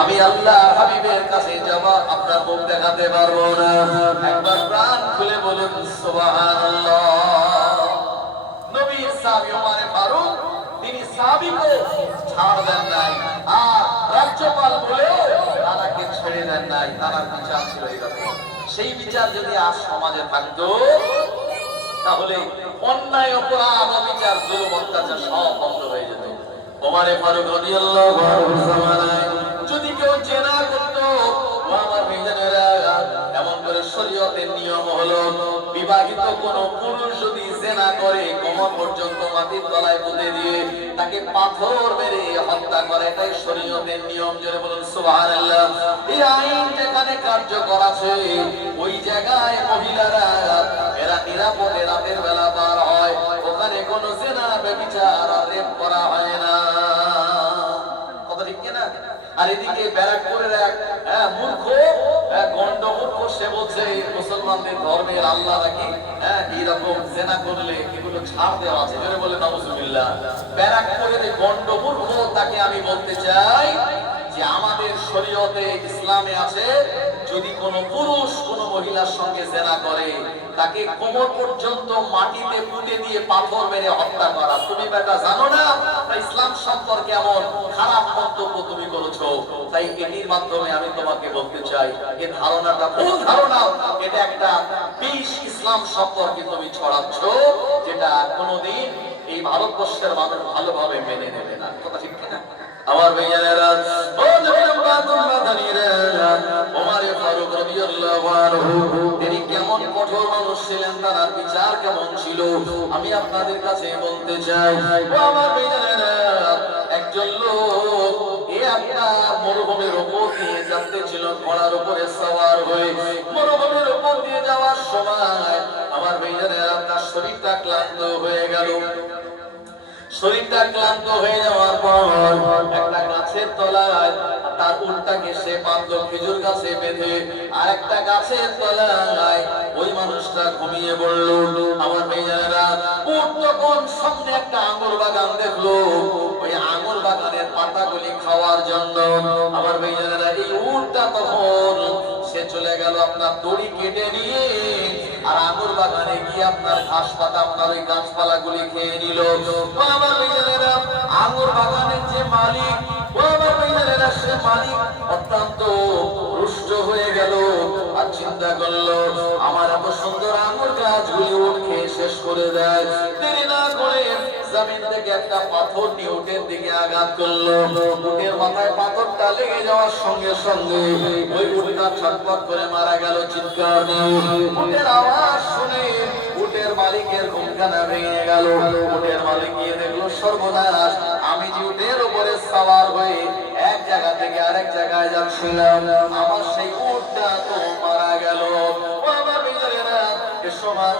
আমি আল্লাহ হাবিবের কাছে যাব, আপনার মুখ দেখাতে পারবো না। একবার প্রাণ খুলে বলুন সুবহানাল্লাহ। নবীর সাহাবী ওমর ফারুক, তিনি সাহাবীকে ছাড় দেন নাই, আর রাজ্যপাল বলেও তারাকে ছেড়ে দেন নাই। তার বিচার ছিল এরকম। সেই বিচার যদি আজ সমাজে থাকতো, তাহলে অন্যায়, অপরাধ, অবিচার, জুলুম, অত্যাচার সব বন্ধ হয়ে যেত। ওমর ফারুক রাদিয়াল্লাহু আনহু জামানায় যদি কেউ জেনা করত, ও আমার ভাইজানেরা, এমন করে শরীয়তের নিয়ম হলো, বিবাহিত কোন পুরুষ যদি জেনা করে, কোমর পর্যন্ত মাটির তলায় পুঁতে দিয়ে তাকে পাথর মেরে হত্যা করে। এটাই শরীয়তের নিয়ম। জোরে বলুন সুবহানাল্লাহ। এই আইন যেখানে কার্যকর আছে, ওই জায়গায় মহিলারা এরা নিরাপদে রাতের বেলা পার হয়। ওখানে কোনো জেনা, ব্যভিচার, রেপ করা হয় না। কথা ঠিক না? আর এদিকে ব্যারাকপুরের এক মূর্খ, গন্ড মূর্খ, সে বলছে মুসলমানদের ধর্মের আল্লাহ নাকি এইরকম জেনা করলে এগুলো ছাড় দেওয়া আছে। জোরে বলে নাউজুবিল্লাহ। ব্যারাকপুরের গন্ড মূর্খ, তাকে আমি বলতে চাই যে আমাদের শরীয়তে, ইসলামে আছে, যদি কোনো পুরুষ কোনো মহিলার সঙ্গে জেনা করে, তাকে কোমর পর্যন্ত মাটিতে পুঁতে দিয়ে পাথর মেরে হত্যা করা। তুমি বেটা জানো না ইসলাম সম্পর্কে এমন খারাপ মন্তব্য তুমি করেছো। তাই এটির মাধ্যমে আমি তোমাকে বলতে চাই, এই ধারণাটা ভুল ধারণা। এটা একটা বিষ ইসলাম সম্পর্কে তুমি ছড়াচ্ছ, যেটা কোনোদিন এই ভারতবর্ষের মানুষ ভালোভাবে মেনে নেবে না। কথা ঠিক কিনা? আমার ভাইয়েরা, ও নবীর বাঁধনীরা, ওমর ফারুক রাদিয়াল্লাহু আনহু তিনি কেমন কঠোর মানুষ ছিলেন, তার বিচার কেমন ছিল, আমি আপনাদের কাছে বলতে চাই। ও আমার ভাইয়েরা, একজন লোক আপনার মরুভূমির উপর দিয়ে যাচ্ছিল, ঘোড়ার উপরে সওয়ার হয়ে মরুভূমির উপর দিয়ে যাওয়ার সময় আমার ভাইয়েরা, তার শরীরটা ক্লান্ত হয়ে গেল। শরীরটা ক্লান্ত হয়ে যাওয়ার পর একটা গাছের তলায় তার উটটাকে সে বাঁধলো, খেজুর গাছে বেঁধে। আর একটা গাছের তলায় ওই মানুষটা ঘুমিয়ে পড়ল। আমার মেয়েরা, উট তখন সামনে একটা আঙুর বাগান দেখলো, ওই আঙুর বাগানের পাতাগুলি খাওয়ার জন্য। আমার মেয়েরা, এই উটটা তখন সে চলে গেল আপনার দড়ি কেটে নিয়ে, আর আঙুর বাগানে গিয়ে আপনার ঘাস পাতা, আপনার ওই গাছপালা গুলি খেয়ে নিল। আমার ভাইয়েরা, আঙুর বাগানের যে মালিক, আমার ভাইয়েরা, সে মালিক অত্যন্ত রুষ্ট হয়ে গেল, আর চিন্তা করলো আমার এত সুন্দর আঙুর গাছগুলি উট খেয়ে শেষ করে দেয়। দেরি না করে জমিন থেকে একটা পাথর নিয়ে উটের দিকে আঘাত করলো। উটের মাথায় পাথরটা লেগে যাওয়ার সঙ্গে সঙ্গে ওই উটটা ছটফট করে মারা গেল। চিৎকার দিয়ে উটের আওয়াজ শুনে উটের মালিকের ঘুমখানা ভেঙে গেল। উটের মালিক গিয়ে দেখলো সর্বনাশ, আমি যে উটের উপরে সওয়ার হয়ে এক জায়গা থেকে আরেক জায়গায় যাচ্ছিলাম, আমার সেই উটটা তো মারা গেল। আমার ভাইয়েরা, এ সময়